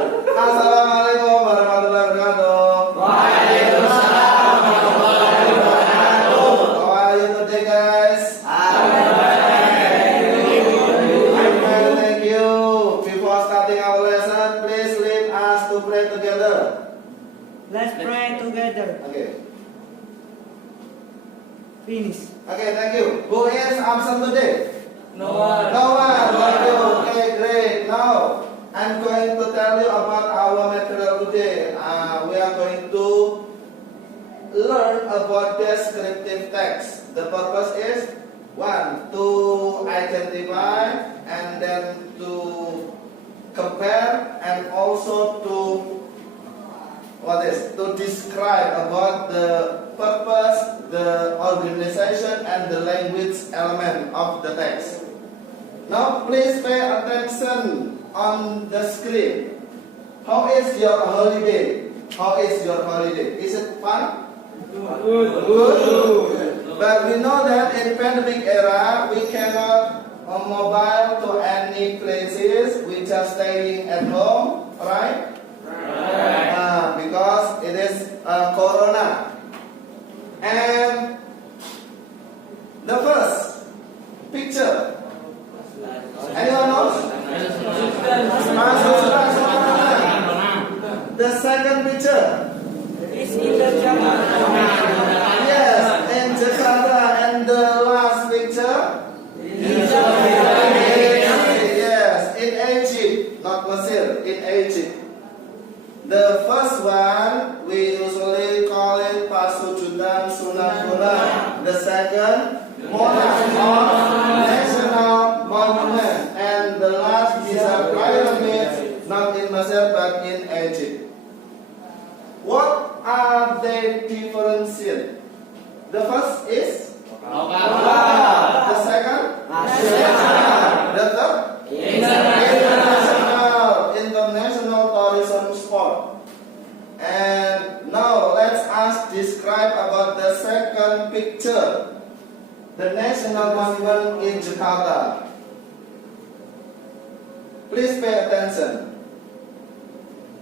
Assalamualaikum warahmatullahi wabarakatuh. Waalaikumsalam warahmatullahi wabarakatuh. How are you today, guys? Thank you. Before starting our lesson, please lead us to pray together. Let's pray together. Okay. Finish. Okay, thank you. Who is absent today? No one. No one. Thank you. Okay, great. Now, I'm going to tell you about our material today. We are going to learn about descriptive text. The purpose is one, to identify and then to compare and also to to describe about the purpose, the organization and the language element of the text. Now please pay attention on the screen. How is your holiday? How is your holiday? Is it fun? Good. But we know that in pandemic era, we cannot mobile to any places. We just staying at home, right? Because it is Corona. And the first picture. Anyone knows? The second picture. It's in the Jabatan. Yes, in Jakarta. And the last picture. Yes, in Egypt, not Mesir, in Egypt. The first one we usually call it Pasujudan Sunafuna. The second, National Monument. And the last is a pyramid, not in Mesir but in Egypt. What are they differentiate? The first is the second, the third, international tourism spot. And now let's describe about the second picture. The National Monument in Jakarta. Please pay attention.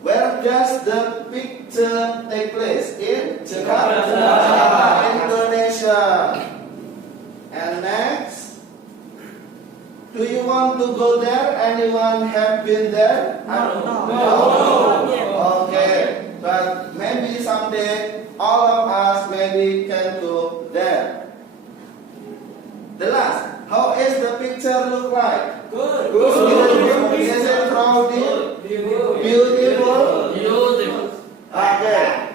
Where does the picture take place? In Jakarta, Indonesia. And next, do you want to go there? Anyone have been there? No. Okay, but maybe someday all of us maybe can go there. The last, how is the picture look like? Good. Is it crowded? Beautiful. Okay.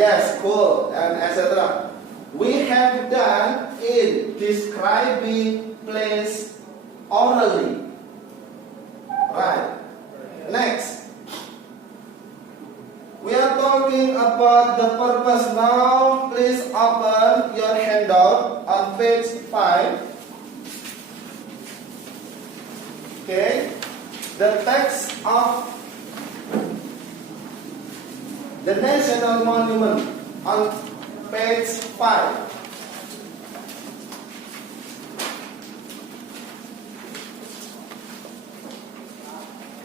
Yes, cool, and etc. We have done in describing place orally. Right. Next, we are talking about the purpose now. Please open your handout on page 5. Okay. The text of the National Monument on page 5.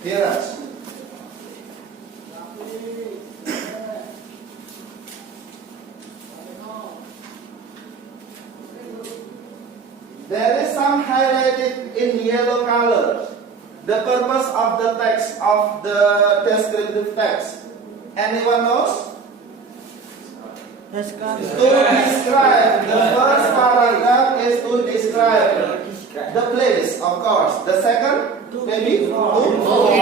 Hear us. There is some highlighted in yellow color. The purpose of the text of the descriptive text. Anyone knows? To describe. The first paragraph is to describe the place, of course. The second, maybe to inform.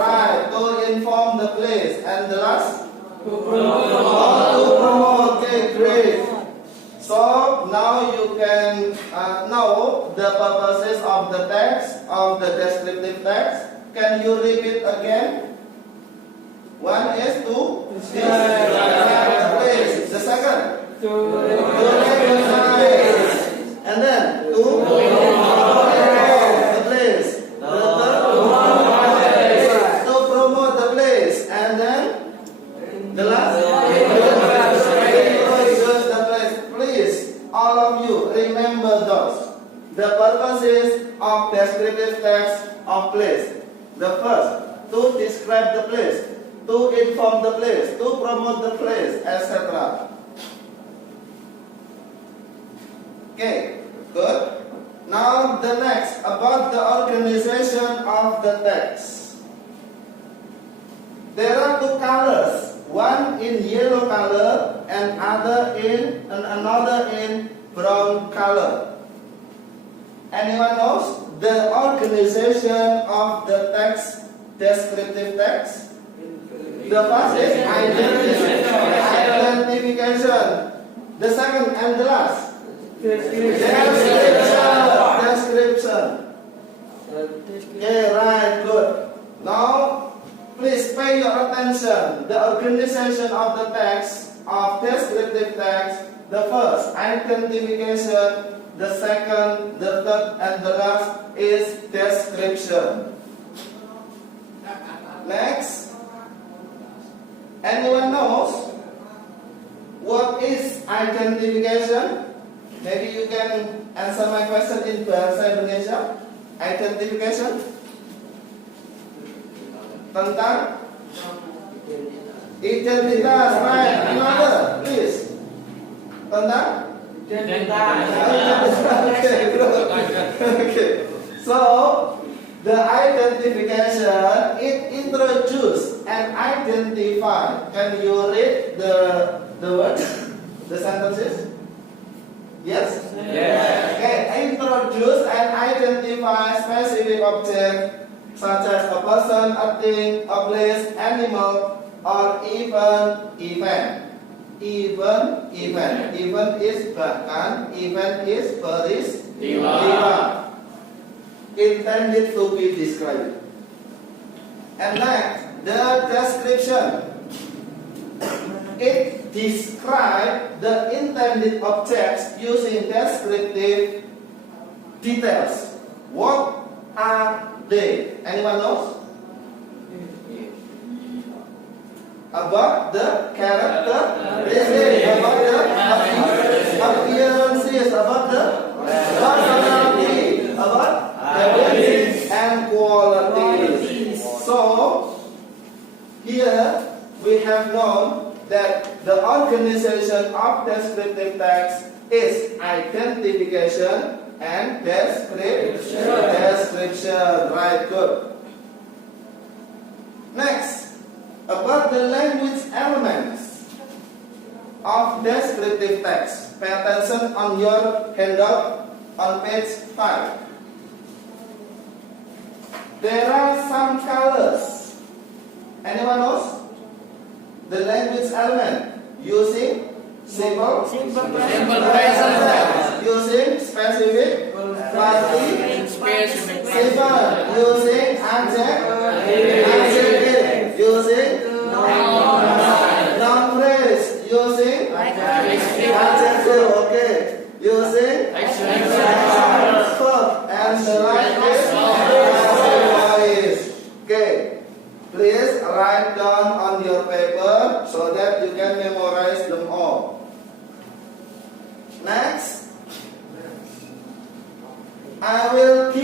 Right, to inform the place. And the last? To promote. Okay, great. So now you can know the purposes of the text, of the descriptive text. Can you repeat again? One is to describe the place. The second, to recognize. And then to promote the place. The third, to promote the place. And then the last, all of you remember those. The purposes of descriptive text of place. The first, to to describe the place, to inform the place, to promote the place, etc. Okay, good. Now the next, about the organization of the text. There are two colors, one in yellow color and another in brown color. Anyone knows the organization of the text, descriptive text? The first is identification. The second and the last? Description. Okay, right, good. Now, please pay your attention. The organization of the text, of descriptive text, the first, identification, the second, the third, and the last is description. Next, anyone knows what is identification? Maybe you can answer my question in Bahasa Indonesia. Identification tentang identitas, right? Another, please. Tentang okay. So the identification, it introduce and identify. Can you read the words, the sentences? Yes? Yes. Okay, introduce and identify specific object such as a person, a thing, a place, animal, or even event. Even is bahkan, event is peristiwa. Intended to be described. And next, the description. It describes the intended objects using descriptive details. What are they? Anyone knows? About the characteristics, about the appearances, about the personality, about habits and qualities. So, here we have known that the organization of descriptive text is identification and description. Right, good. Next, about the language elements of descriptive text. Pay attention on your handout on page 5. There are some colors. Anyone knows? The language element using simple present tense, using specific participle, using adjective, using noun phrase, using adjective, okay, using verb, and the like is. Okay. Please write down on your paper so that you can memorize them all. Next, I will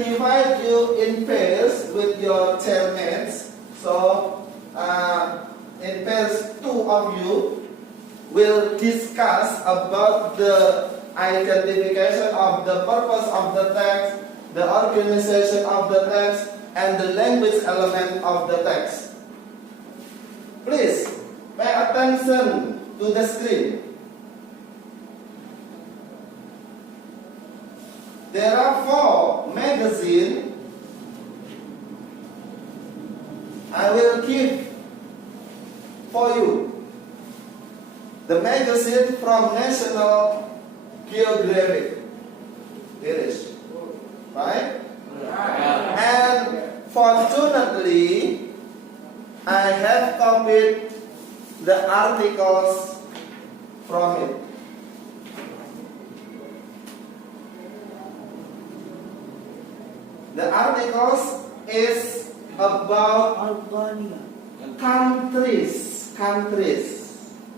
divide you in pairs with your chairmates. So, in pairs, 2 of you will discuss about the identification of the purpose of the text, the organization of the text, and the language element of the text. Please pay attention to the screen. There are 4 magazines. I will give for you. The magazine from National Geographic. It is. Right? And fortunately, I have copied the articles from it. The articles is about countries.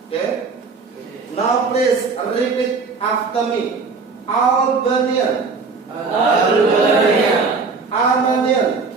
Okay? Now please repeat after me. Albanian. Armenian.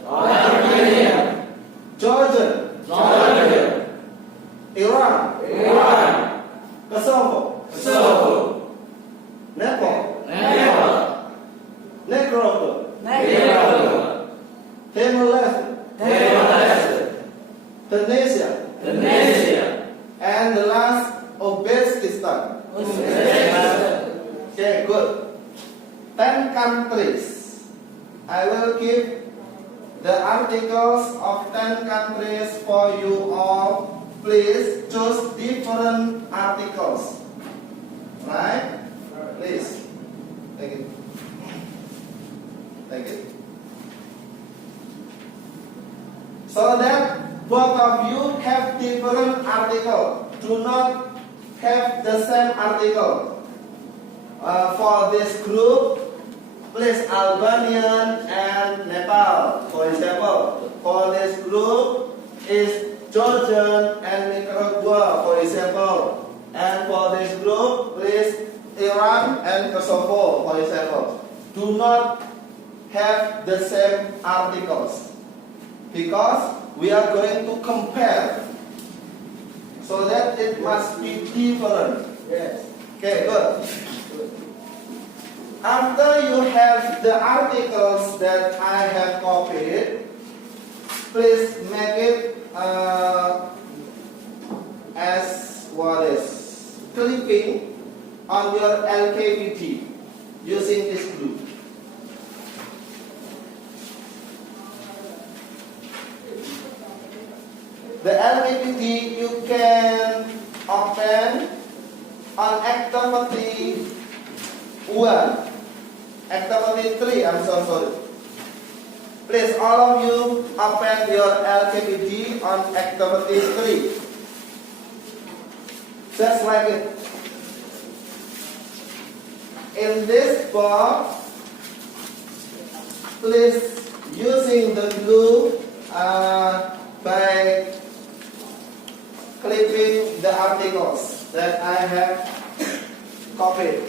the articles of 10 countries for you all. Please choose different articles. Right? Please. Take it. Take it. So that both of you have different article. Do not have the same article. For this group, please Albanian and Nepal, for example. For this group is Georgian and Nicaragua, for example. And for this group, please Iran and Kosovo, for example. Do not have the same articles, because we are going to compare, so that it must be different. Yes. Okay, good. After you have the articles that I have copied, please make it as what is clipping on your LKPT using this glue. The LPTK you can open on activity 1, activity 3, I'm so sorry. Please all of you open your LPTK on activity 3. Just like it. In this box, please using the glue by clipping the articles that I have copied.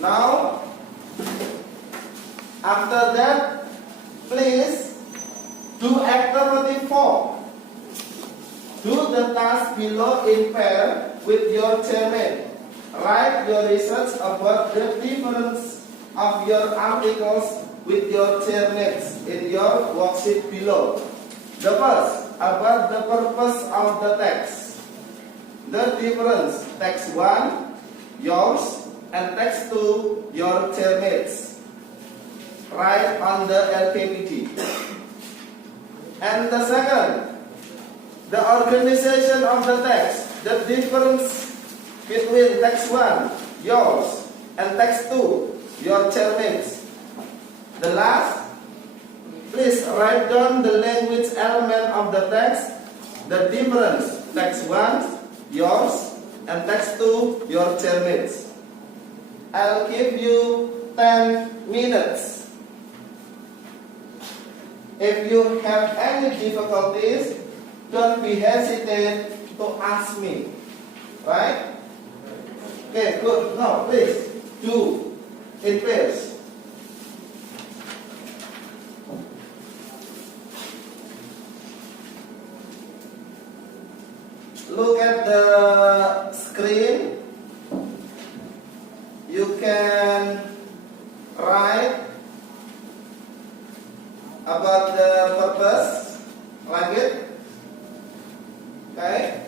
Now, after that, please do activity 4. Do the task below in pair with your chairmate. Write your research about the difference of your articles with your chairmates in your worksheet below. The first, about the purpose of the text. The difference, text 1, yours, and text 2, your chairmates. Write on the LPTK. And the second, the organization of the text. The difference between text 1, yours, and text 2, your chairmates. The last, please write down the language element of the text. The difference, text 1, yours, and text 2, your chairmates. I'll give you 10 minutes. If you have any difficulties, don't be hesitant to ask me. Right? Okay, good. Now, please do in pairs. Look at the screen. You can write about the purpose, like it. Okay?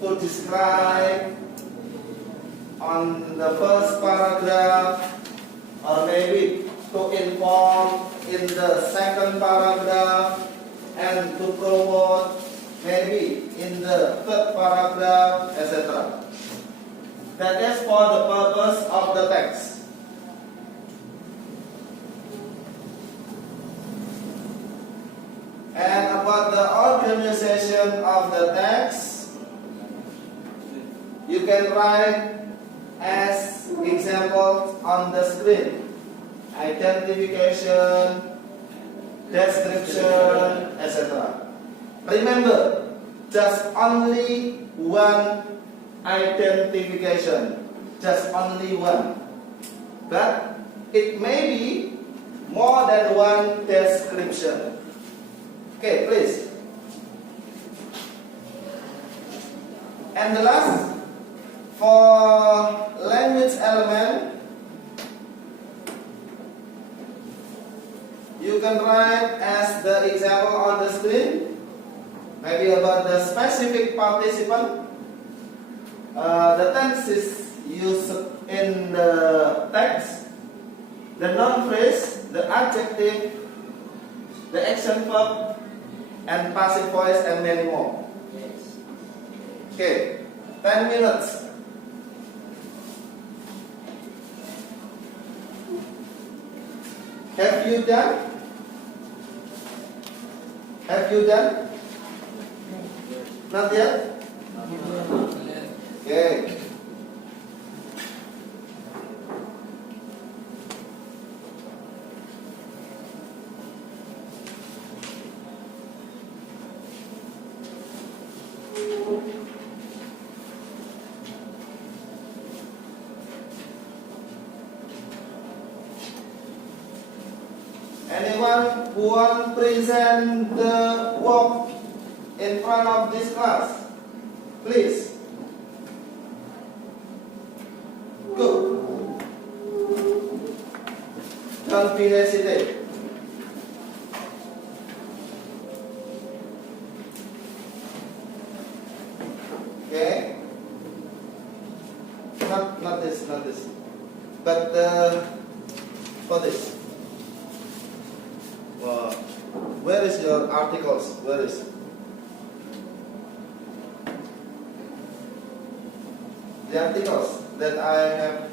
To describe on the first paragraph, or maybe to inform in the second paragraph, and to promote maybe in the third paragraph, etc. That is for the purpose of the text. And about the organization of the text, you can write as examples on the screen. Identification, description, etc. Remember, just only one identification, just only one. But it may be more than one description. Okay, please. And the last, for language element, you can write as the example on the screen, maybe about the specific participant. The tense is used in the text. the noun phrase, the adjective, the action verb, and passive voice, and many more. Okay, 10 minutes. Have you done? Have you done? Not yet? Okay. Anyone who want to present the work in front of this class, please. Go. Don't be hesitant. Okay. Not this, but for this. Where is your articles? Where is? The articles that I have.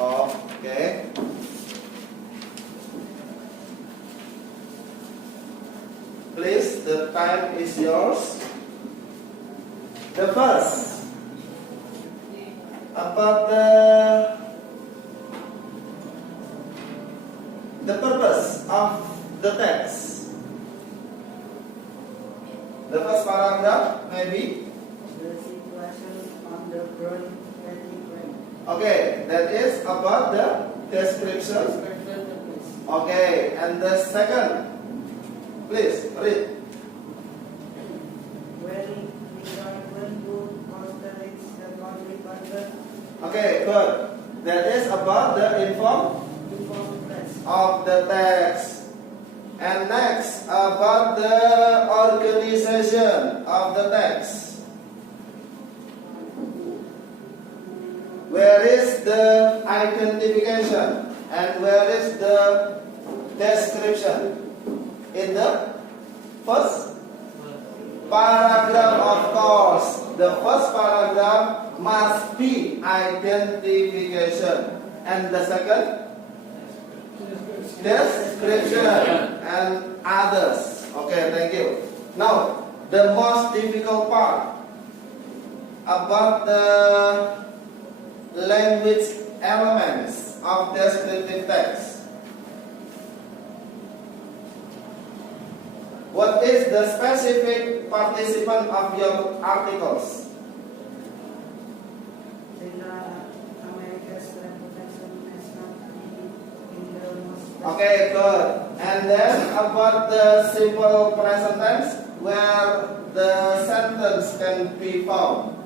Okay. Please, the time is yours. The first. About the purpose of the text. The first paragraph maybe. The situation on the ground. Okay, that is about the description. Okay, and the second, please read. Okay, good. That is about the inform of the text. And next, about the organization of the text. Where is the identification and where is the description? In the first paragraph, of course. The first paragraph must be identification, and the second description and others. Okay, thank you. Now, the most difficult part about the language elements of descriptive text. What is the specific participant of your articles? Okay, good. And then about the simple present tense, where the sentence can be found.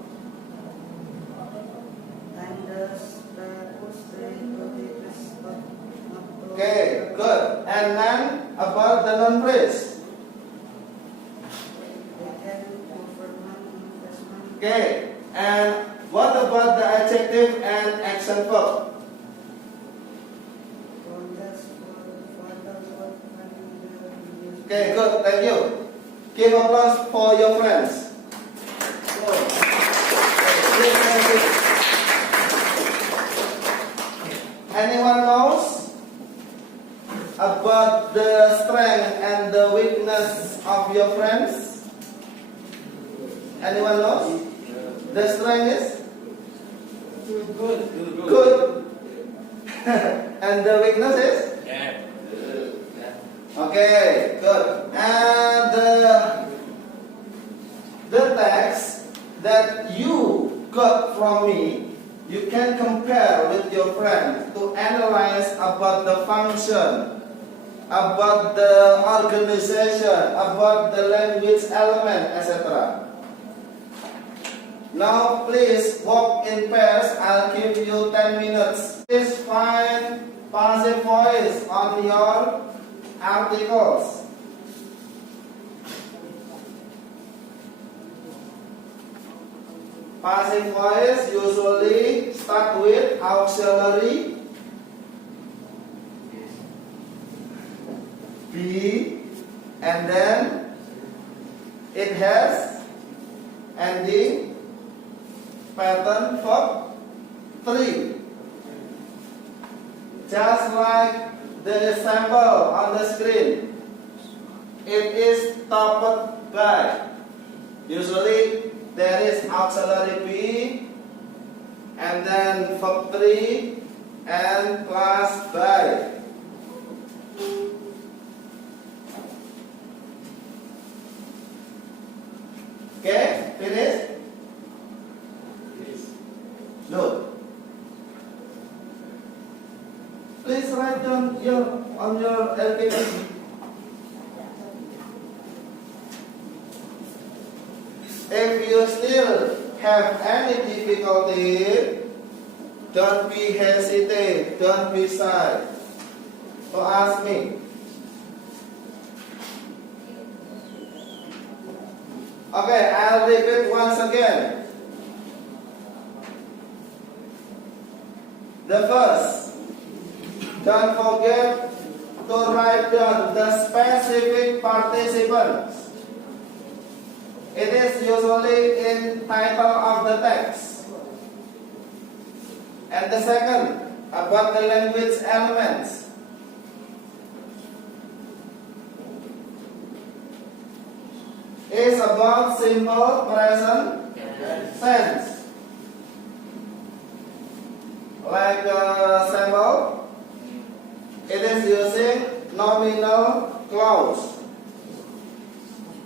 Okay, good. And then about the noun phrase. Okay, and what about the adjective and action verb? Okay, good, thank you. Give applause for your friends. Anyone knows about the strength and the weakness of your friends? Anyone knows? The strength is? Good. And the weakness is? Okay, good. And the text that you got from me, you can compare with your friend to analyze about the function, about the organization, about the language element, etc. Now please walk in pairs. I'll give you 10 minutes. Please find passive voice on your articles. Passive voice usually start with auxiliary be, and then it has ending pattern verb 3. Just like the example on the screen, it is topped by. Usually there is auxiliary be, and then verb 3 and plus by. Okay, finish? Look. Please write down on your LPTK. If you still have any difficulty, don't be hesitate, don't be shy to ask me. Okay, I'll repeat once again. The first, don't forget to write down the specific participants. It is usually in title of the text. And the second, about the language elements. Is about simple present tense. Like sample, it is using nominal clause.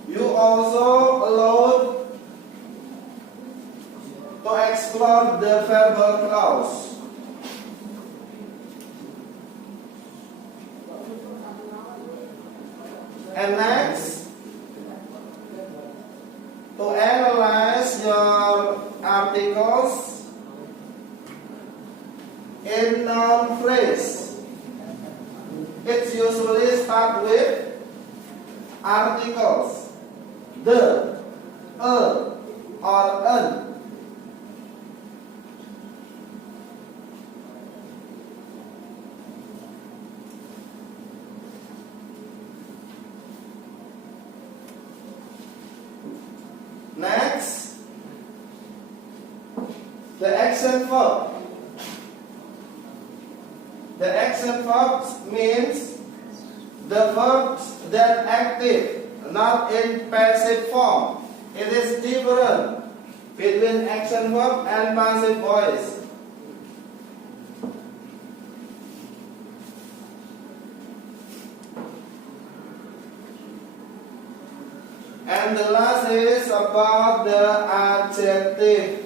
You also allowed to explore the verbal clause. And next, to analyze your articles in noun phrase, it usually start with articles, the, a, or an. Next, the action verb. The action verbs means the verbs that active, not in passive form. It is different between action verb and passive voice. And the last is about the adjective.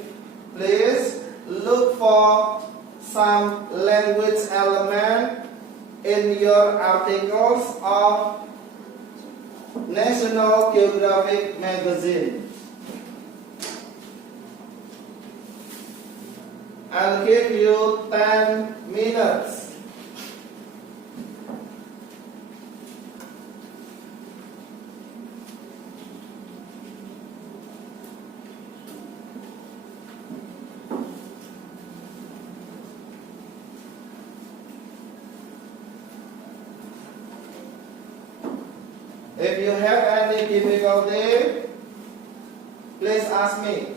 Please look for some language element in your articles of National Geographic magazine. I'll give you 10 minutes. If you have any difficulty, please ask me.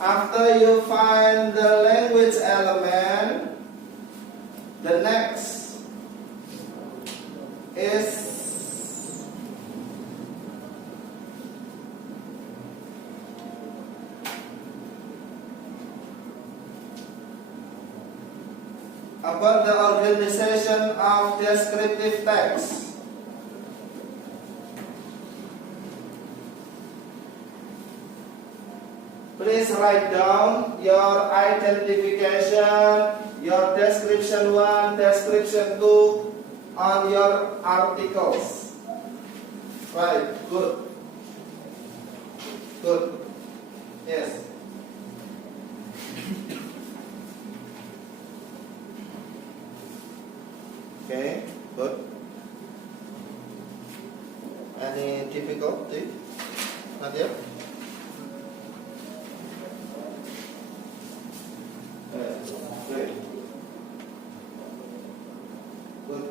After you find the language element, the next is about the organization of descriptive text. Please write down your identification, your description 1, description 2 on your articles. Right, good. Good. Yes. Okay, good. Any difficulty? Not yet? Great. Good.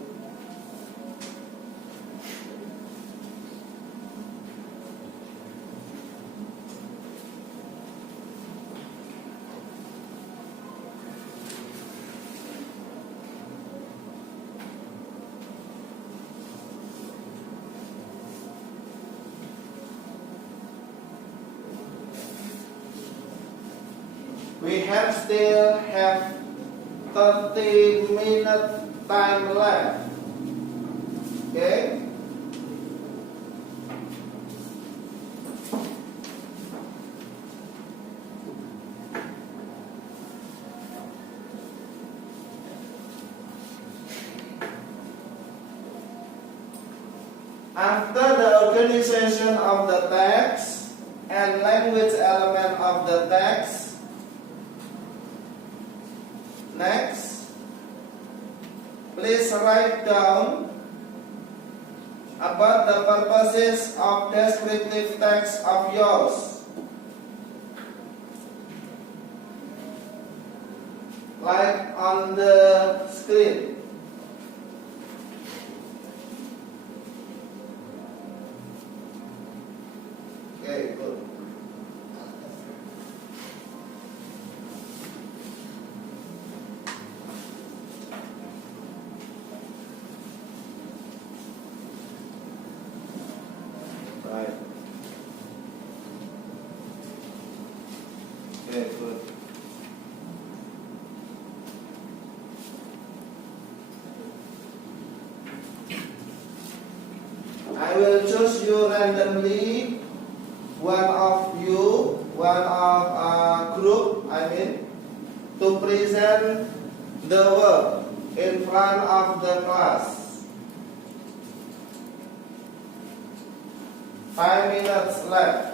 We still have 30-minute time left. Okay? After the organization of the text and language element of the text, next, please write down about the purposes of descriptive text of yours. Like on the screen. Okay, good. Right. Okay, good. I will choose you randomly, one of group, to present the work in front of the class. 5 minutes left.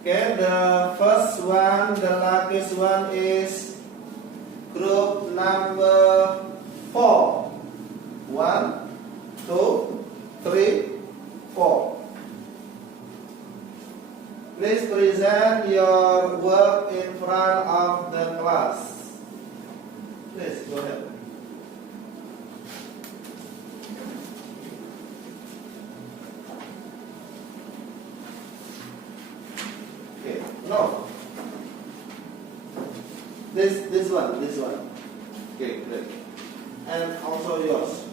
Okay, the first one, the largest one is group number 4. 1, 2, 3, 4. Please present your work in front of the class. Please go ahead. No. This one. Okay, great. And also yours.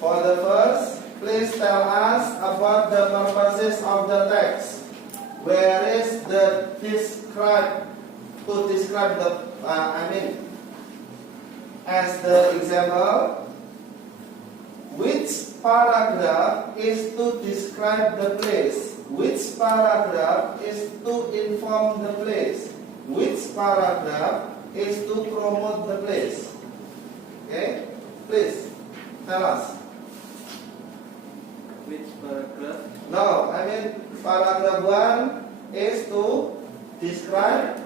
For the first, please tell us about the purposes of the text. Where is the describe the as the example. Which paragraph is to describe the place? Which paragraph is to inform the place? Which paragraph is to promote the place? Okay? Please, tell us. Which paragraph? No, paragraph 1 is to describe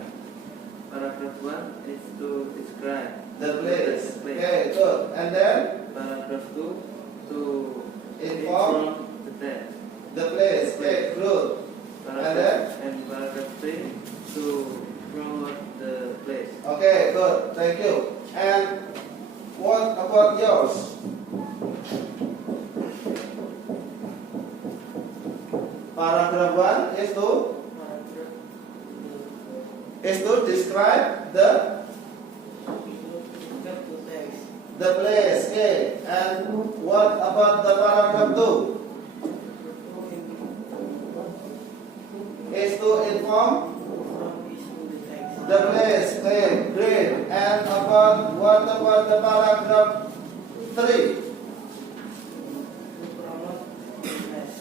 Paragraph 1 is to describe the place. Okay, good. And then Paragraph 2 to inform the text. the place. Okay, good. And paragraph 3 to promote the place. Okay, good. Thank you. And what about yours? Paragraph 1 is to describe the place. Okay. And what about the paragraph 2? Is to inform the place. Okay, great. And what about the paragraph 3?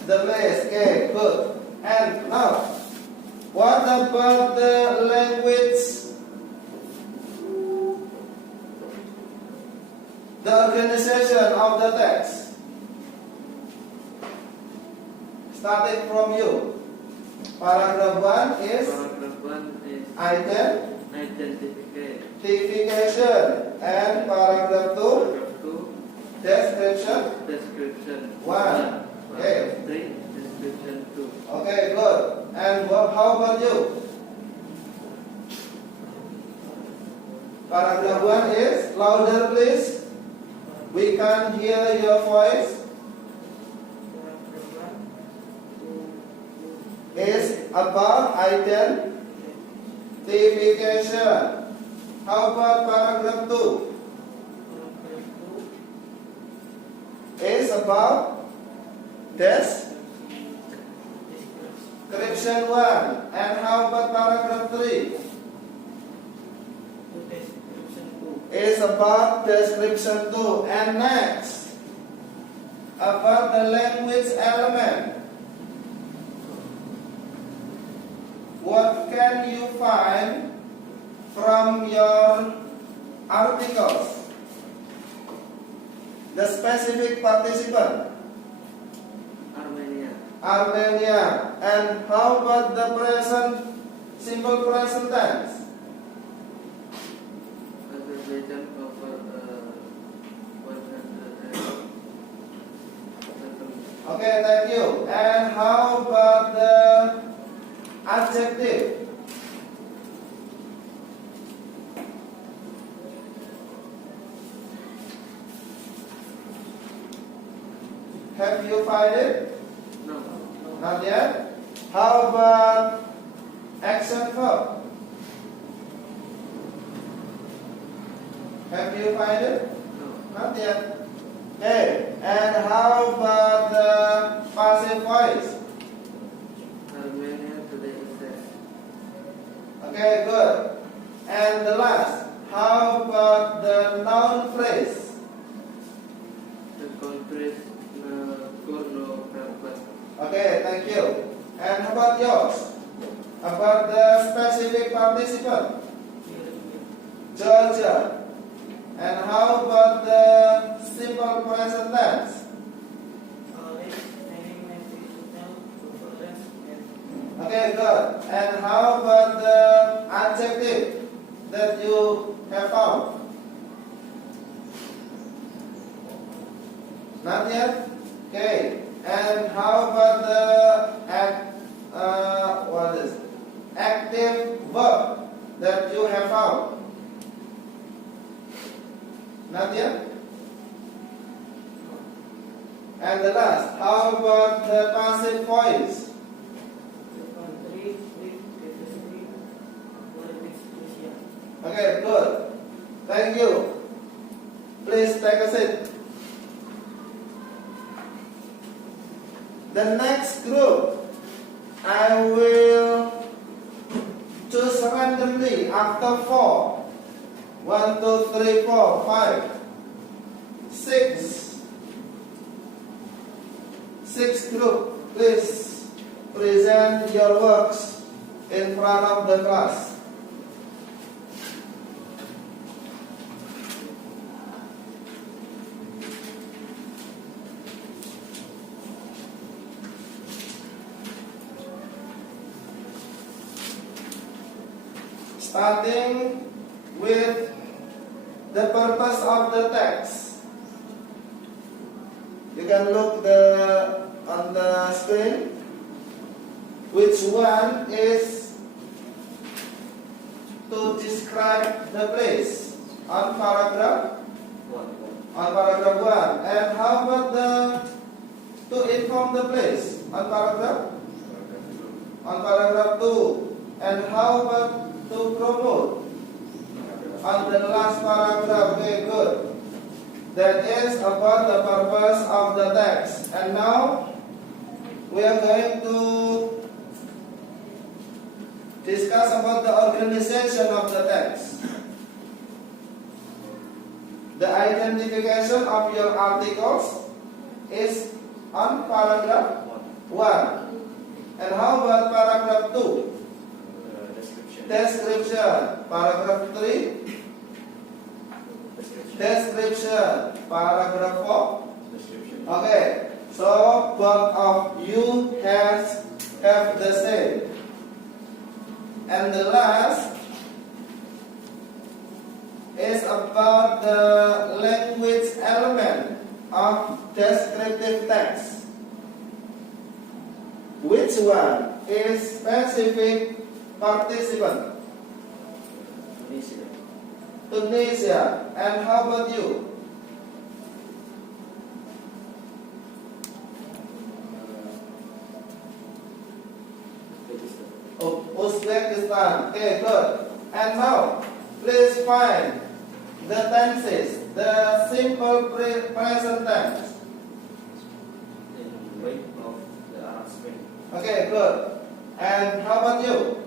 The place. Okay, good. And now, what about the language? The organization of the text. Starting from you. Paragraph 1 is identification, and paragraph 2 description 1. Okay. 3 description 2. Okay, good. And how about you? Paragraph 1 is louder, please. We can't hear your voice. Is about identification. How about paragraph 2? Is about description 1. And how about paragraph 3? Is about description 2. And next, about the language element. What can you find from your articles? The specific participant. Armenia. And how about the present, simple present tense? Azerbaijan over 100. Okay, thank you. And how about the adjective? Have you found it? No. Not yet. How about action verb? Have you found it? No. Not yet. Okay. And how about the passive voice? Armenia today is there. Okay, good. And the last, how about the noun phrase? The countries Nagorno-Karabakh. Okay, thank you. And how about yours? About the specific participant? Georgia. And how about the simple present tense? Okay, good. And how about the adjective that you have found? Not yet? Okay. And how about the active verb that you have found? Not yet? And the last, how about the passive voice? Okay, good. Thank you. Please take a seat. The next group, I will choose randomly after 4. 1, 2, 3, 4, 5, 6. 6 group. Please present your works in front of the class. starting with the purpose of the text. You can look on the screen. Which one is to describe the place on paragraph 1? And how about to inform the place on paragraph 2? And how about to promote on the last paragraph? Okay, good. That is about the purpose of the text. And now we are going to discuss about the organization of the text. The identification of your articles is on paragraph 1. And how about paragraph 2? Description. Paragraph 3. Description. Paragraph 4. Okay. So both of you have the same. And the last is about the language element of descriptive text. Which one is specific participant? Tunisia. And how about you? Uzbekistan. Okay, good. And now, please find the tenses, the simple present tense. In wake of the Arab Spring. Okay, good. And how about you?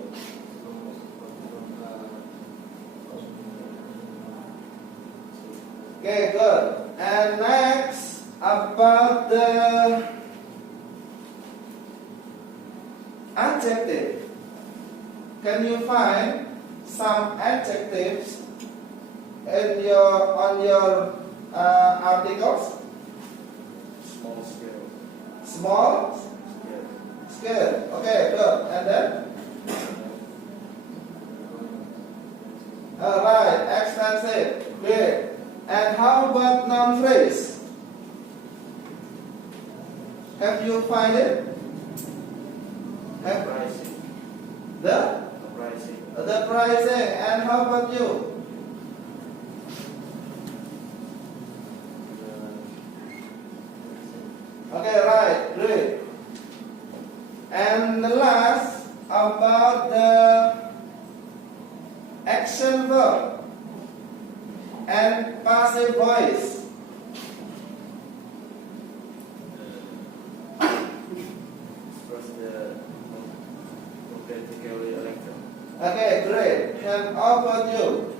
Okay, good. And next, about the adjective. Can you find some adjectives on your articles? Small scale. Small scale. Okay, good. And then? Alright, extensive. Great. And how about noun phrase? Have you find it? Pricing. The pricing. And how about you? Okay, right, great. And the last about the action verb and passive voice. First, the competitively elected. Okay, great. And how about you?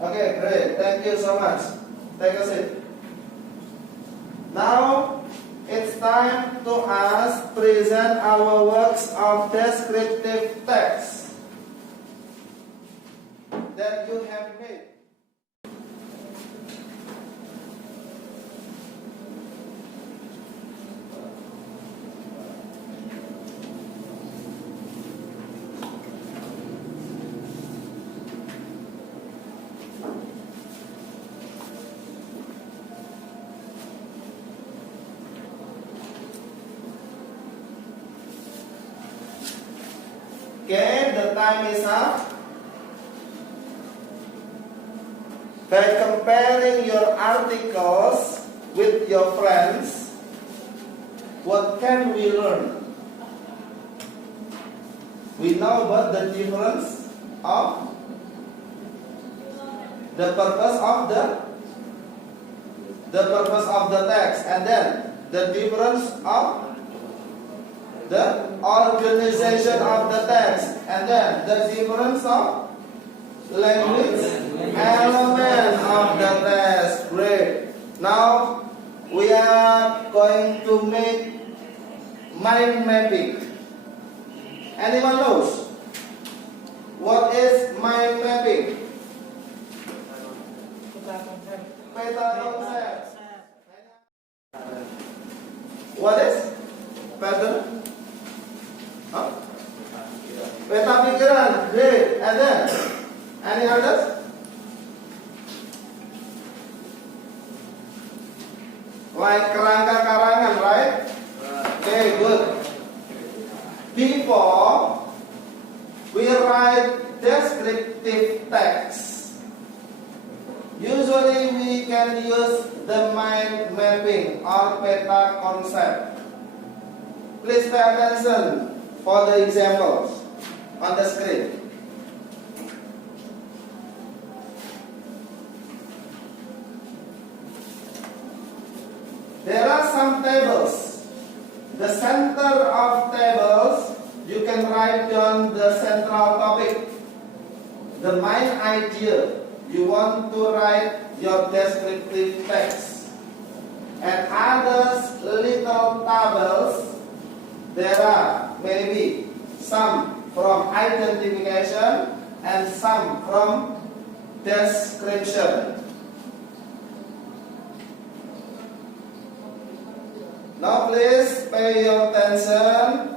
Okay, great. Thank you so much. Take a seat. Now, it's time to present our works of descriptive text that you have made. Okay, the time is up. By comparing your articles with your friends, what can we learn? We know about the difference of the purpose of the text, and then the difference of the organization of the text, and then the difference of language element of the text. Great. Now we are going to make mind mapping. Anyone knows what is mind mapping? Peta konsep. What is pattern? Peta pikiran, great. And then, any others? Like kerangka karangan, right? Okay, good. Before we write descriptive text, usually we can use the mind mapping or peta concept. Please pay attention for the examples on the screen. There are some tables. The center of tables, you can write down the central topic, the main idea. You want to write your descriptive text. And others little tables, there are maybe some from identification and some from description. Now please pay your attention.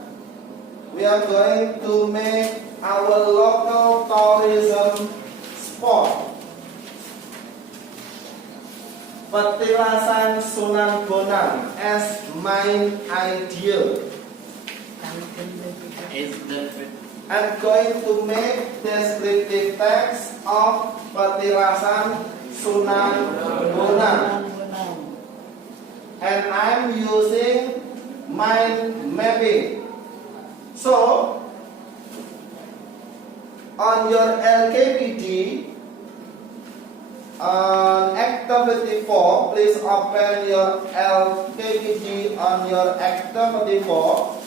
We are going to make our local tourism spot. Petilasan Sunan Bonang as main idea. I'm going to make descriptive text of Petilasan Sunan Bonang. And I'm using mind mapping. So, on your LKPD, on activity 4, please open your LKPD on your activity 4.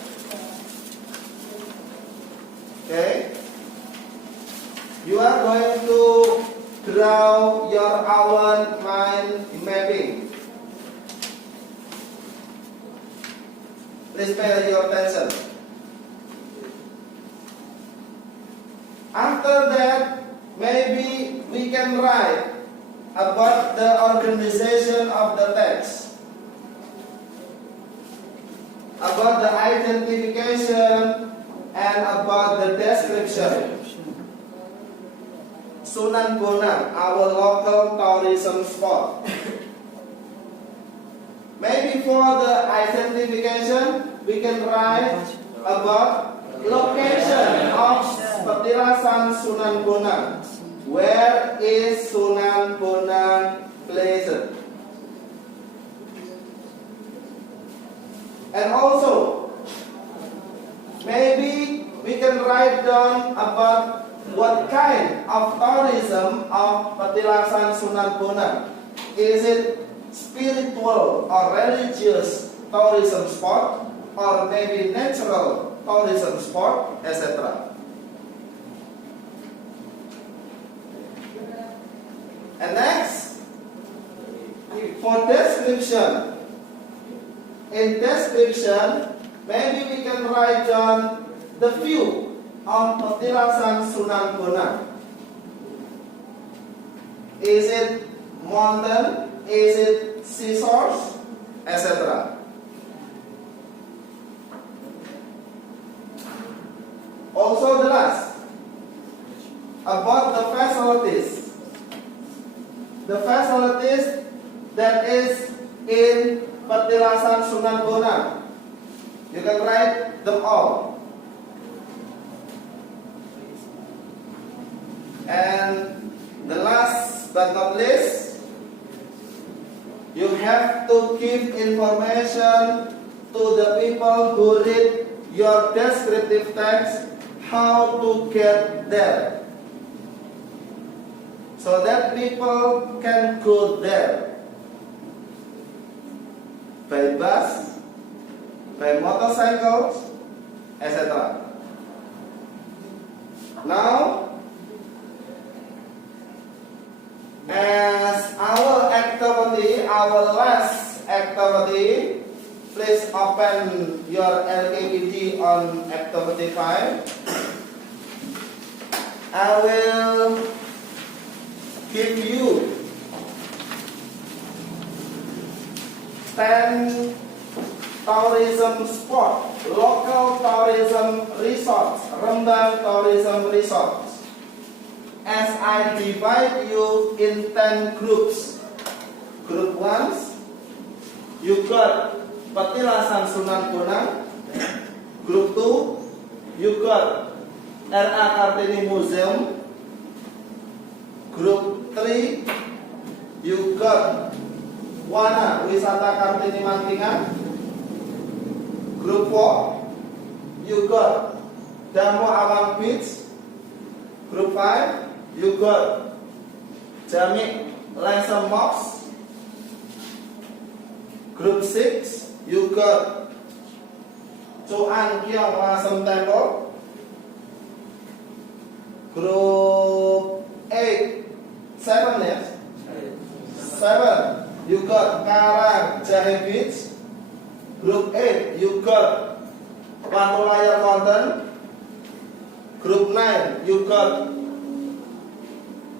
Okay. You are going to draw your own mind mapping. Please pay your attention. After that, maybe we can write about the organization of the text, about the identification, and about the description. Sunan Bonang, our local tourism spot. Maybe for the identification, we can write about location of Petilasan Sunan Bonang. Where is Sunan Bonang placed? And also, maybe we can write down about what kind of tourism of Petilasan Sunan Bonang. Is it spiritual or religious tourism spot, or maybe natural tourism spot, etc. And next, for description, in description, maybe we can write down the view of Petilasan Sunan Bonang. Is it mountain? Is it seashores? Etc. Also the last, about the facilities. The facilities that is in Petilasan Sunan Bonang. You can write them all. And the last but not least, you have to give information to the people who read your descriptive text how to get there, so that people can go there by bus, by motorcycles, etc. Now, as our activity, our last activity, please open your LKPD on activity 5. I will give you 10 tourism spots local tourism resorts, Rembang tourism resorts. As I divide you in 10 groups. Group 1, you got Petilasan Sunan Bonang. Group 2, you got R.A. Kartini Museum. Group 3, you got Wana Wisata Kartini Mantingan. Group 4, you got Damo Awang Beach. Group 5, you got Jamik Lesem Mosque. Group 6, you got Chuan Kiong Lasem Temple. Group 8, 7, yes? 7, you got Karang Jahe Beach. Group 8, you got Patulayar Mountain. Group 9, you got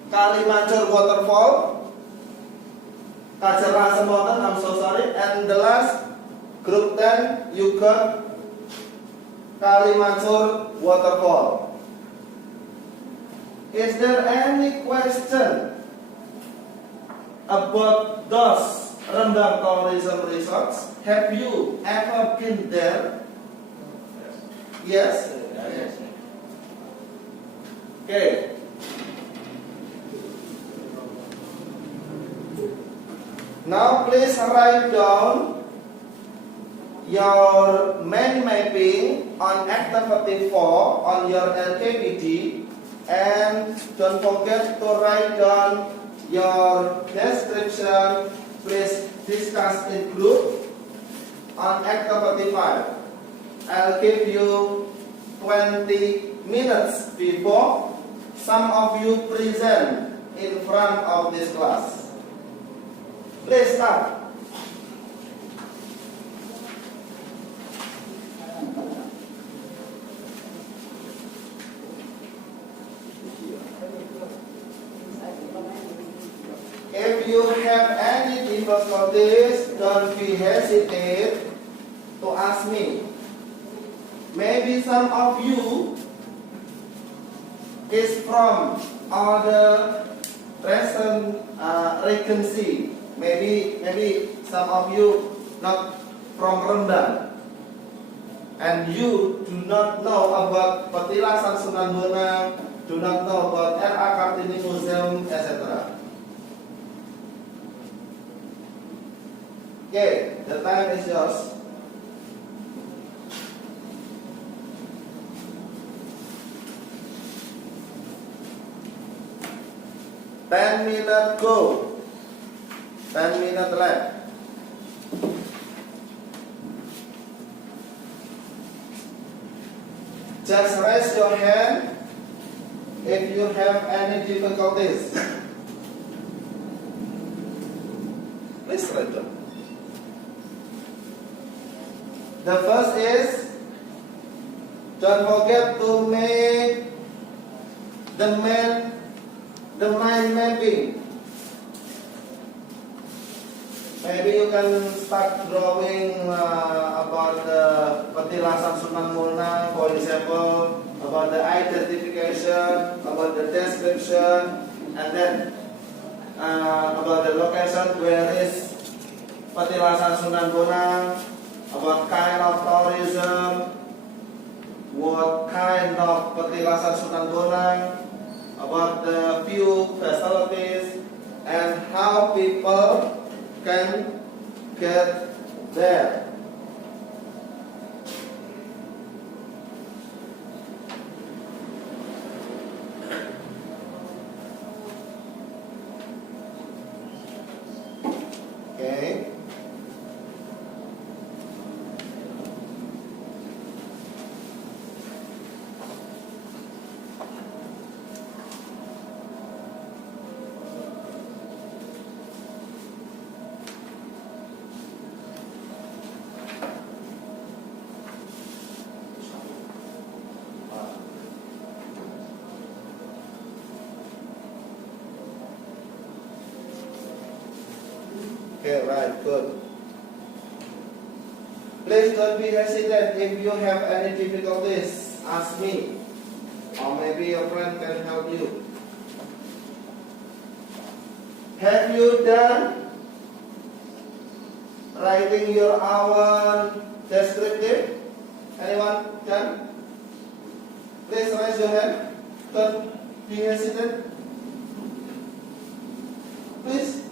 Kalimanjaro Waterfall. Kajarasa Mountain, I'm so sorry. And the last, group 10, you got Kalimanjaro Waterfall. Is there any question about those Rembang tourism resorts? Have you ever been there? Yes? Yes. Okay. Now please write down your mind mapping on activity 4 on your LKPD, and don't forget to write down your description. Please discuss in group on activity 5. I'll give you 20 minutes before some of you present in front of this class. Please start. If you have any difficulties, don't be hesitate to ask me. Maybe some of you is from other recent regency. Maybe some of you not from Rembang, and you do not know about Petilasan Sunan Bonang, do not know about R.A. Kartini Museum, etc. Okay, the time is yours. Ten minutes go. 10 minutes left. Just raise your hand if you have any difficulties. Please write down. The first is, don't forget to make the mind mapping. Maybe you can start drawing about the Petilasan Sunan Bonang, for example, about the identification, about the description, and then about the location where is Petilasan Sunan Bonang, about kind of tourism, what kind of Petilasan Sunan Bonang, about the few facilities, and how people can get there. Okay. Okay, right, good. Please don't be hesitant. If you have any difficulties, ask me. Or maybe your friend can help you. Have you done writing your own descriptive? Anyone done? Please raise your hand. Don't be hesitant. Please.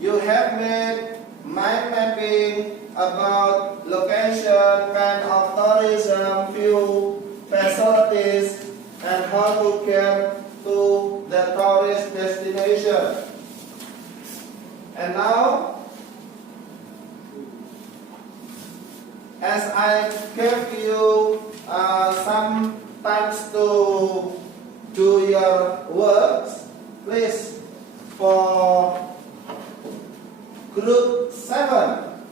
You have made mind mapping about location, kind of tourism, view, facilities, and how to get to the tourist destination. And now, as I gave you some time to do your works, please, for Group 7,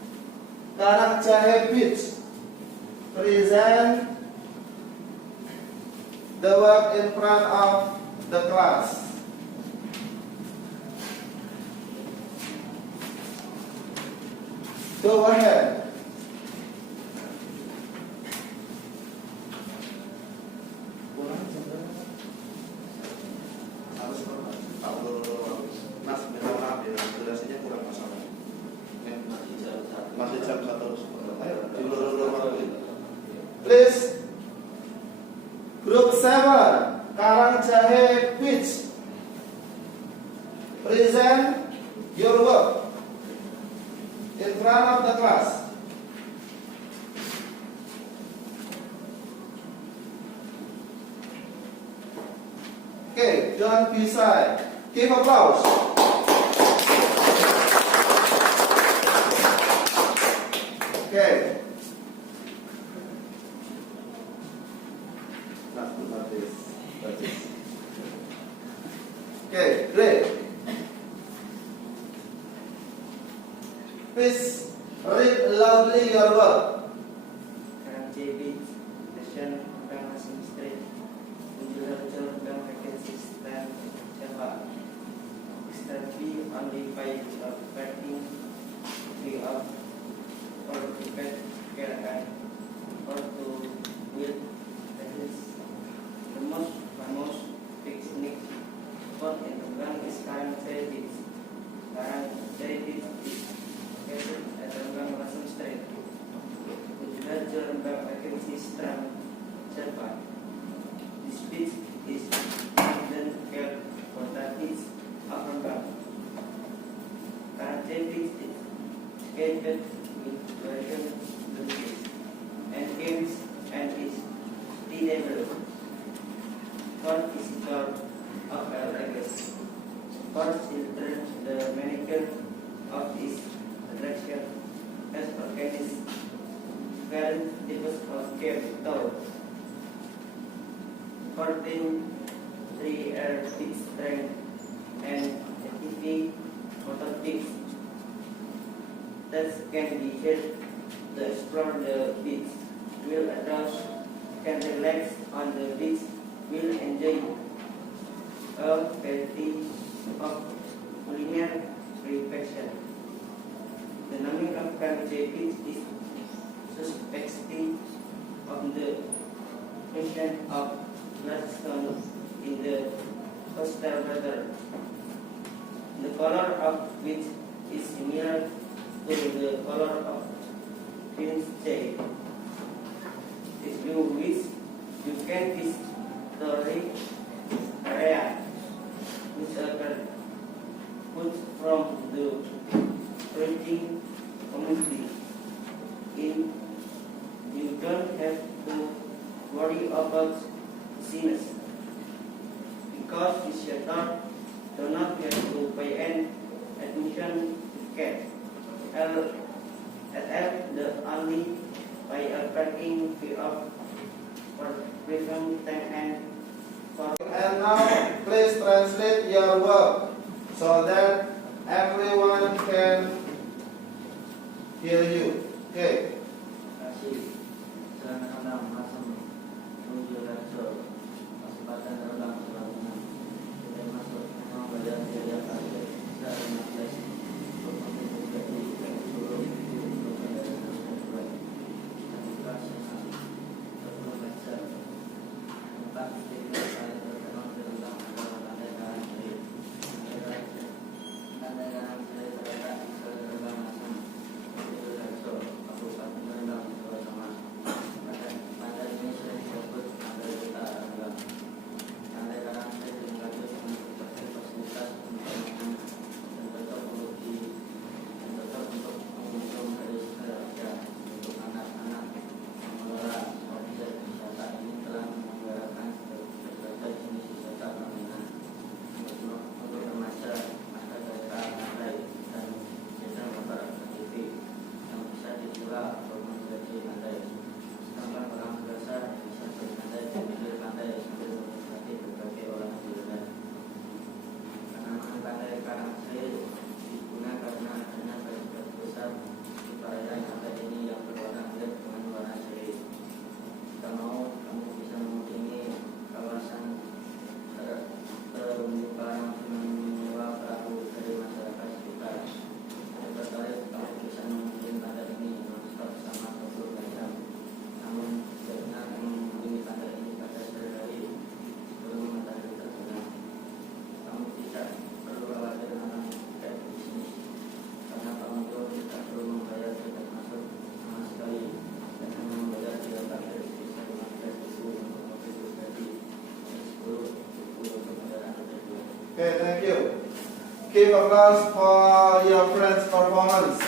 Karangjahe Beach, present the work in front of the class. Go ahead. Please, Group 7, Karangjahe Beach, present your work in front of the class. Okay, don't be shy. Give applause. Okay. Not this. But this. Okay, great. Please read loudly your work. Karangjahe Beach, Station Masing Street, Muncul Bank Vacancy Stand Java. Extremely only by parking free of or private care or to build the most famous picnic spot in the bank is Karangjahe Beach. Karangjahe Beach is located at Rembang Masing Street. Muncul Bank Vacancy Stand Java. This beach is then care for studies of Rembang. Karangjahe Beach is located with various buildings and games and is redeveloped. Court is called of Vegas. For children, the manager of this attraction has organized well types of game tour. 3-air beach train and ATV motorbikes that can be held to explore the beach. Will adults can relax on the beach, will enjoy a variety of culinary reflection. The naming of Karangjahe Beach is suspected of the mention of bloodstone in the coastal water. The color of which is similar to the color of Finch jade. If you wish, you can visit the area which are put from the printing community. You don't have to worry about sinners because visitors do not have to pay an admission ticket. The only by a parking fee of for prison time and for. And now, please translate your work so that everyone can hear you. Okay. Kasih anak-anak masam menuju Rasul Jabatan terbang Lapangan tidak masuk membayar biaya parkir sebesar 15 gaji dan 10 dari Andhika Agus Setiyono. 4. Titik paling terkenal tentang adalah tanda tangan dari tanda tangan dari terletak di Selatan Masam, Sidoarjo, Kabupaten Rembang, Jawa Tengah. Pada ini saya disebut Tanda Kita Rembang. Tanda tangan saya dilengkapi dengan berbagai fasilitas pendidikan dan tetap untuk pengunjung dari segala usia. Untuk anak-anak mengelola objek wisata ini telah menyelenggarakan berbagai jenis wisata permainan untuk remaja, ada daerah pantai dan jajan motor aktif yang bisa dijual atau menjadi pantai. Sedangkan orang biasa bisa bersantai di pinggir pantai sambil menikmati berbagai olahan kuliner. Penanaman pantai Karangsri diguna karena adanya banyak besar di perairan pantai ini yang berwarna biru dengan warna jernih. Jika mau, kamu bisa mengunjungi kawasan terumbu karang dengan menyewa perahu dari masyarakat sekitar. Jika tertarik, kamu bisa mengunjungi pantai ini non-stop sama 24 jam. Namun, sebaiknya kamu mengunjungi pantai ini pada sore hari sebelum matahari terbenam. Kamu tidak perlu khawatir tentang tiket bisnis, karena pengunjung tidak perlu membayar tiket masuk sama sekali dan hanya membayar biaya parkir sebesar 15.000 untuk mobil pribadi dan 10.000 untuk kendaraan roda 2. Okay, thank you. Give applause for your friends' performance.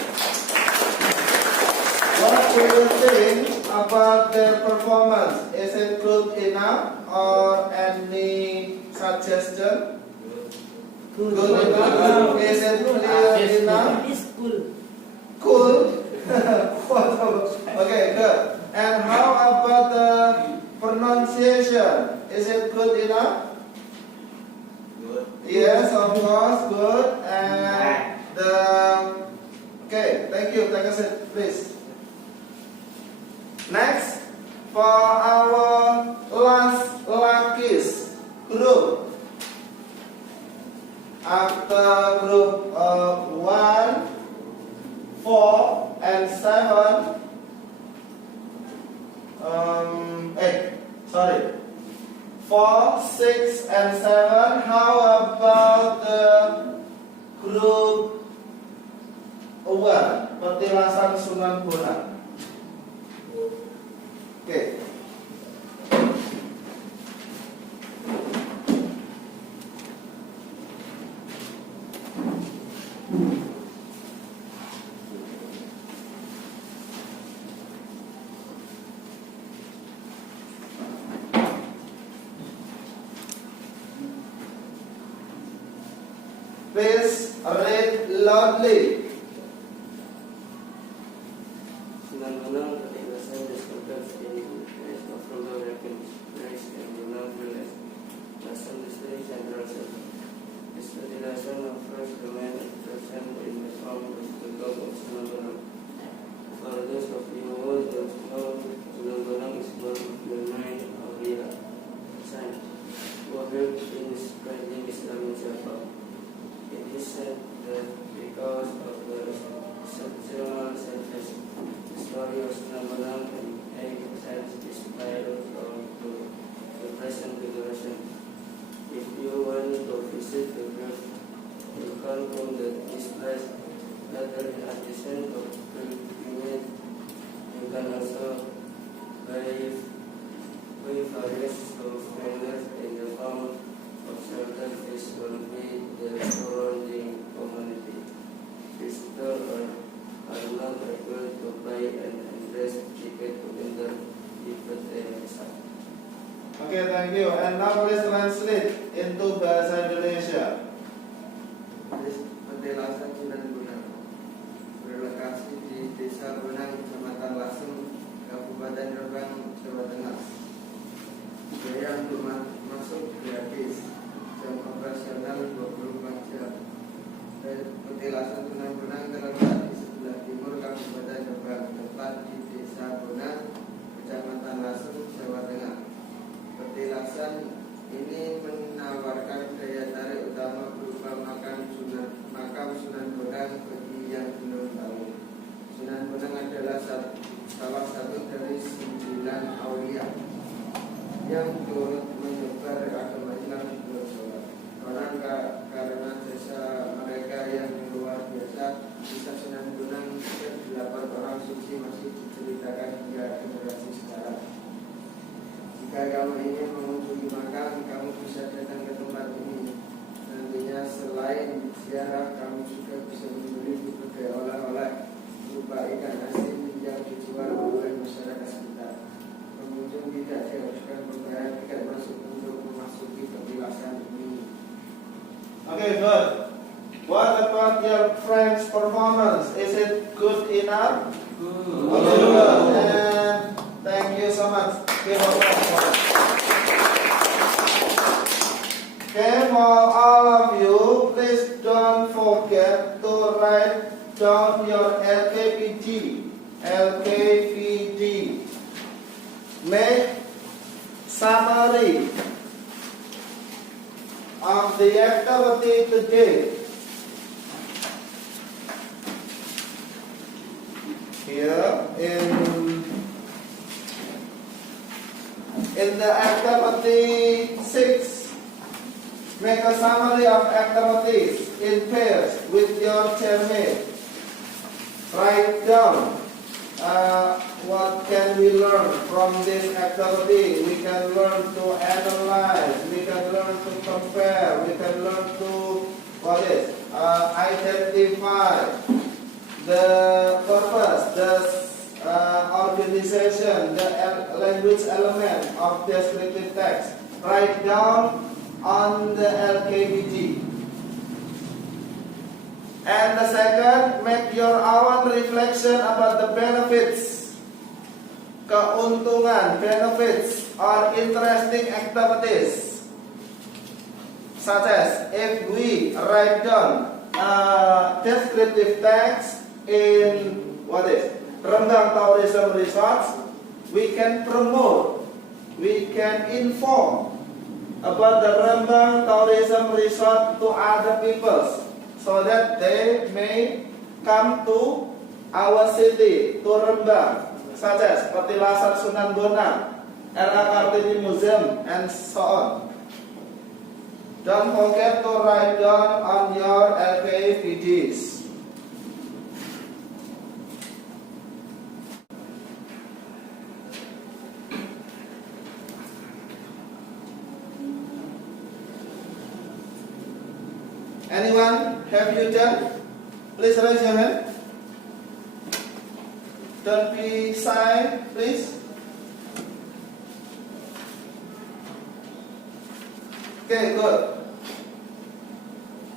What do you think about their performance? Is it good enough or any suggestion? Good enough? Is it clear enough? It's cool. Cool? Okay, good. And how about the pronunciation? Is it good enough? Good. Yes, of course, good. And the okay, thank you. Take a seat, please. Next, for our last Lakis group, after group 1, 4, and 7. 4, 6, and 7. How about the group 1, petilasan Sunan Bonang? Okay. Please read loudly. Sunan Bonang Teks Deskriptif is of rural recognized in rural village. National District Central City. This petition offers the main expression in the form of the dog of Sunan Bonang. For those of you who don't know, Sunan Bonang is one of the 9 awliya saints who helped in spreading Islam in Java. It is said that because of the exceptional service, the story of Sunan Bonang and egg has inspired to the present generation. If you want to visit the grave, you can come to this place. Rather in addition to pilgrimage, you can also buy various souvenirs in the form of shelter which will be the surrounding community. Visitors are not able to buy an entrance ticket to enter the Pendidikan. Okay, thank you. And now please translate into Bahasa Indonesia. Petilasan Sunan Bonang berlokasi di Desa Bonang, Kecamatan Lasem, Kabupaten Rembang, Jawa Tengah. Biaya untuk masuk gratis, jam operasional 24 jam. Petilasan Sunan Bonang terletak di sebelah timur Kabupaten Rembang, tepat di Desa Bonang, Kecamatan Lasem, Jawa Tengah. Petilasan ini menawarkan daya tarik utama berupa yang turut menyebar agama Islam di Pulau Jawa. Karena jasa mereka yang luar biasa, kisah Sunan Bonang ke-8 orang suci masih diceritakan hingga generasi sekarang. Jika kamu ingin mengunjungi makam, kamu bisa datang ke tempat ini. Nantinya selain ziarah, kamu juga bisa membeli berbagai oleh-oleh berupa ikan asin yang dijual oleh masyarakat sekitar. Pengunjung tidak diharuskan membayar tiket masuk untuk memasuki petilasan ini. Okay, good. What about your friend's performance? Is it good enough? Good. Okay, good. And thank you so much. Give a applause for it. Okay, for all of you, please don't forget to write down your LKPD. LKPD. Make summary of the activity today. Here in the activity 6, make a summary of activities in pairs with your chairmate. Write down what can we learn from this activity. We can learn to analyze, we can learn to compare, we can learn to identify the purpose, the organization, the language element of descriptive text. Write down on the LKBG. And the second, make your own reflection about the benefits, keuntungan, benefits, or interesting activities. Such as, if we write down descriptive text in Rembang Tourism Resorts, we can promote, we can inform about the Rembang Tourism Resort to other people, so that they may come to our city, to Rembang, such as Petilasan Sunan Bonang, LA Kartini Museum, and so on. Don't forget to write down on your LKPDs. Anyone, have you done? Please raise your hand. Don't be shy, please. Okay, good.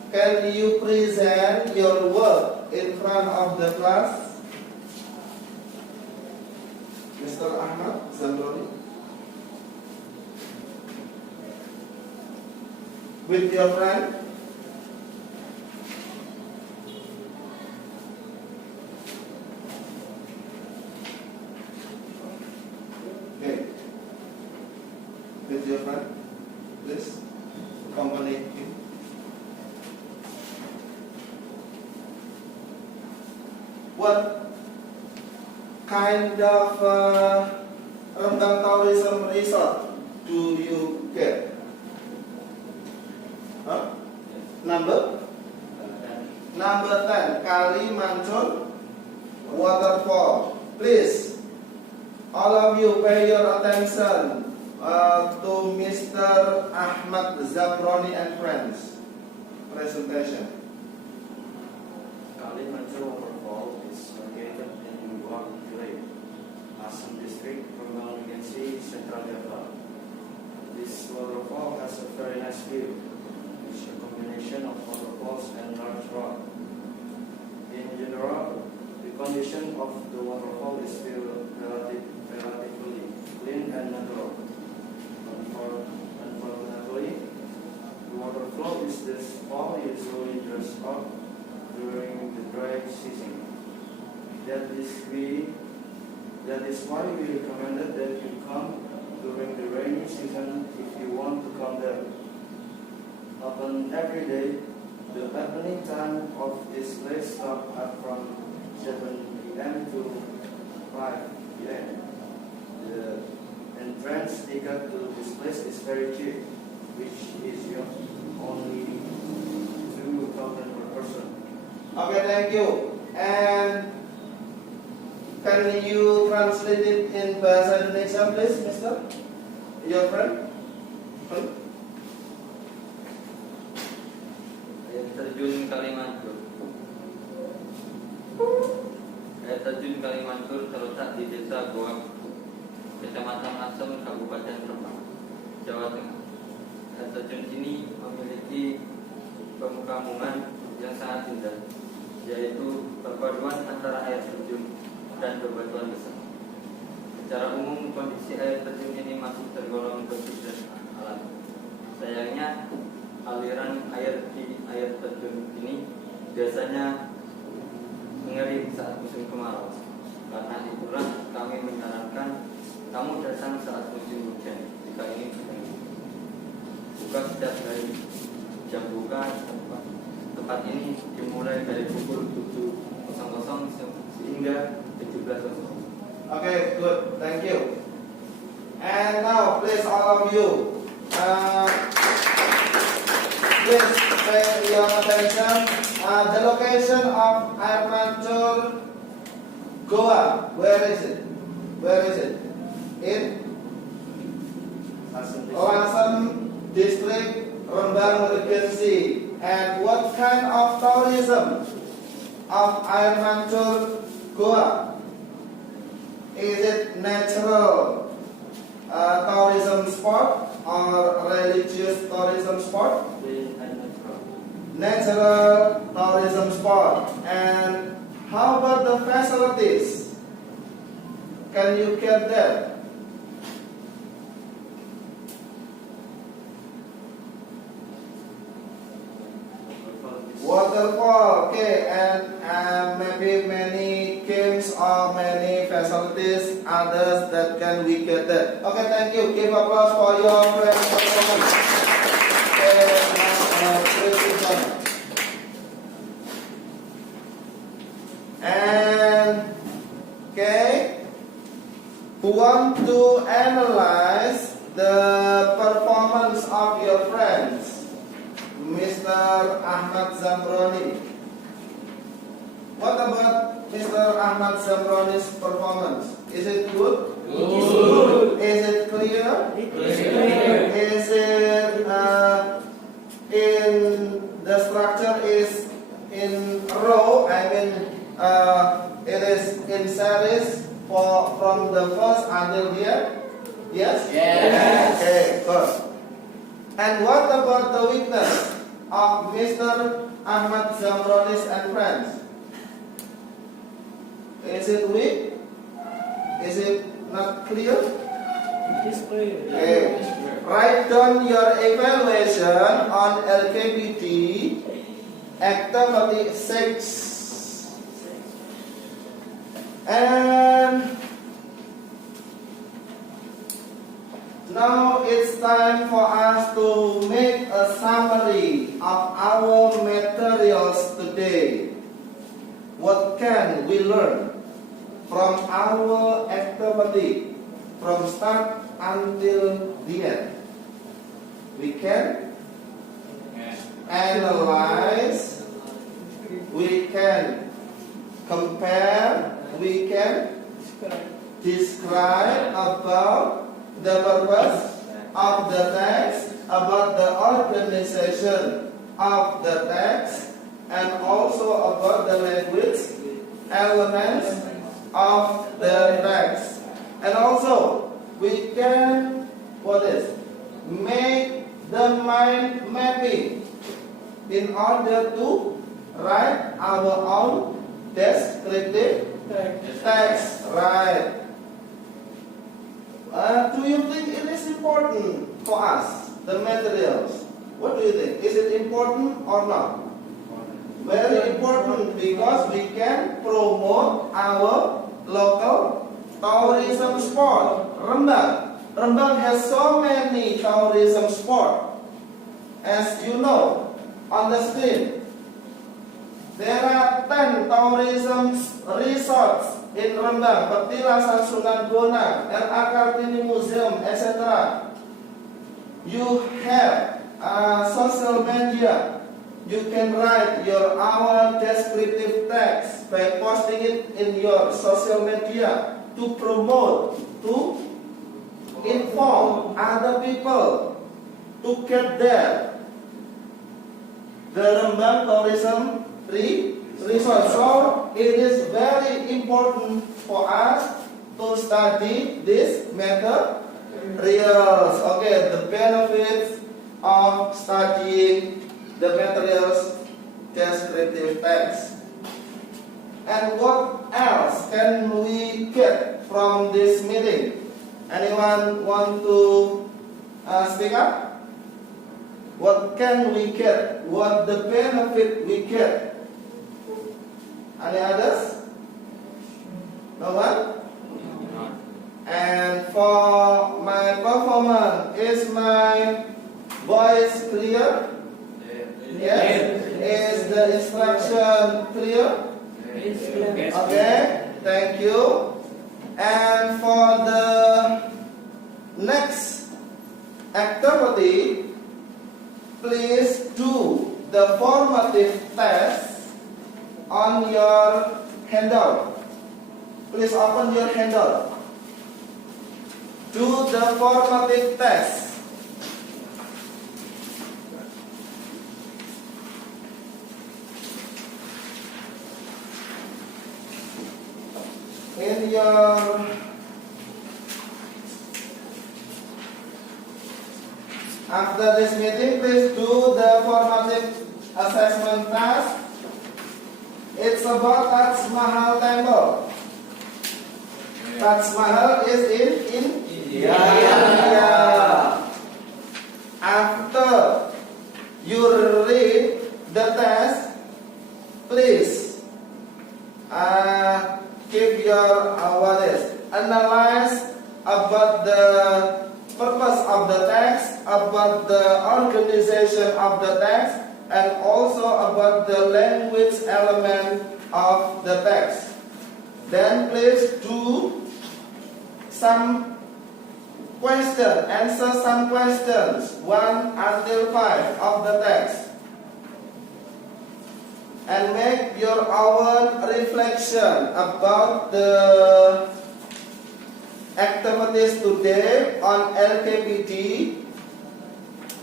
Can you present your work in front of the class? Mr. Ahmad Zamroni. With your friend? Okay. With your friend, please accompany him. What kind of Rembang Tourism Resort do you get? Huh? Number 10, Kali Mancun Waterfall. Please, all of you pay your attention to Mr. Ahmad Zamroni and friends presentation. Kali Mancun Waterfall is located in Guam, Chile, Asam District, Provinsi Central Java. This waterfall has a very nice view. It's a combination of waterfalls and large rock. In general, the condition of the waterfall is still relatively clean and natural. Unfortunately, the water flow is this fall usually dries up during the dry season. That is why we recommended that you come during the rainy season if you want to come there. Open every day. The opening time of this place starts from 7 p.m. to 5 p.m. The entrance ticket drive to this place is very cheap, which is only 2,000 per person. Okay, thank you. And can you translate it in Bahasa Indonesia, please, Mister? Your friend? Air terjun Kalimantur. Air terjun Kalimantur terletak di Desa Goa, Kecamatan Lasem, Kabupaten Rembang, Jawa Tengah. Air terjun ini memiliki pemukaman yang sangat indah, yaitu perpaduan antara air terjun dan bebatuan besar. Secara umum, kondisi air terjun ini masih tergolong bersih dan alami. Sayangnya, aliran air di air terjun ini biasanya mengering saat musim kemarau. Karena itulah kami menyarankan kamu datang saat musim hujan jika ingin bertemu. Buka sejak dari jam buka tempat ini dimulai dari pukul 7.00 sehingga 17.00. Okay, good. Thank you. And now, please, all of you, please pay your attention. The location of air mancur Goa. Where is it? Where is it? In Lasem District, Rembang Regency. And what kind of tourism of air mancur Goa? Is it natural tourism spot or religious tourism spot? Natural tourism spot. And how about the facilities? Can you get that? Waterfall, okay, and maybe many games or many facilities, others that can we get that. Okay, thank you. Give applause for your friend's performance. And okay, who want to analyze the performance of your friends? Mr. Ahmad Zamroni. What about Mr. Ahmad Zamroni's performance? Is it good? Good. Is it clear? Clear. Is it in the structure is in row? I mean, it is in series from the first until here. Yes. Yes. Okay. Good. And what about the weakness of Mr. Ahmad Zamronis and friends? Is it weak? Is it not clear? It's clear. Okay. Write down your evaluation on LKPD Activity 6. And now it's time for us to make a summary of our materials today. What can we learn from our activity from start until the end? We can analyze, we can compare, we can describe about the purpose of the text, about the organization of the text, and also about the language elements of the text. And also, we can, make the mind mapping in order to write our own descriptive text, right? Do you think it is important for us, the materials? What do you think? Is it important or not? Very important, because we can promote our local tourism spot. Rembang has so many tourism spots. As you know, on the screen, there are 10 tourism resorts in Rembang, Petilasan Sunan Bonang, LA Kartini Museum, etc. you have social media. You can write your own descriptive text by posting it in your social media to promote, to inform other people to get there. The Rembang tourism resort. So it is very important for us to study this materials. Okay, the benefits of studying the materials descriptive text. And what else can we get from this meeting? Anyone want to speak up? What can we get? What the benefit we get? Any others? No one? And for my performance, is my voice clear? Yes. Is the instruction clear? Yes. Okay, thank you. And for the next activity, please do the formative test on your handout. Please open your handout. Do the formative test. In your after this meeting, please do the formative assessment task. It's about Taj Mahal Temple. Taj Mahal is in India. After you read the test, please keep your analyze about the purpose of the text, about the organization of the text, and also about the language element of the text. Then please do some questions, answer some questions 1 until 5 of the text, and make your own reflection about the activities today on LKPD.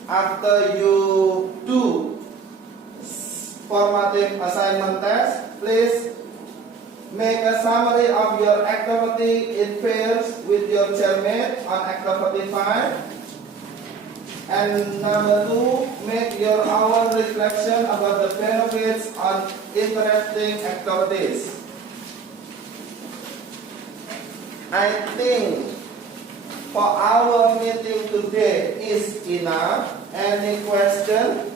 After you do formative assignment test, please make a summary of your activity in pairs with your chairmate on activity 5. And number 2, make your own reflection about the benefits on interesting activities. I think for our meeting today is enough. Any question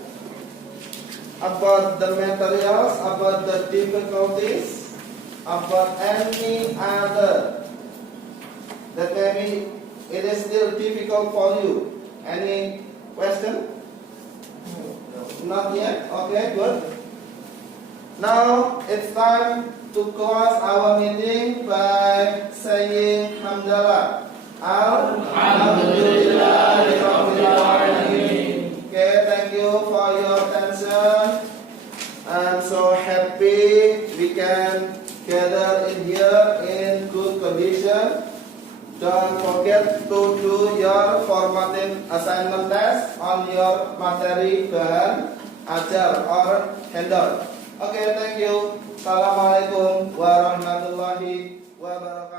about the materials, about the difficulties, about any other that maybe it is still difficult for you? Any question? Not yet? Okay, good. Now it's time to close our meeting by saying Hamdalah. Alhamdulillahirrahmanirrahim. Okay, thank you for your attention. I'm so happy we can gather in here in good condition. Don't forget to do your formative assignment test on your materi Bahan Ajar or handout. Okay, thank you. Assalamualaikum warahmatullahi wabarakatuh.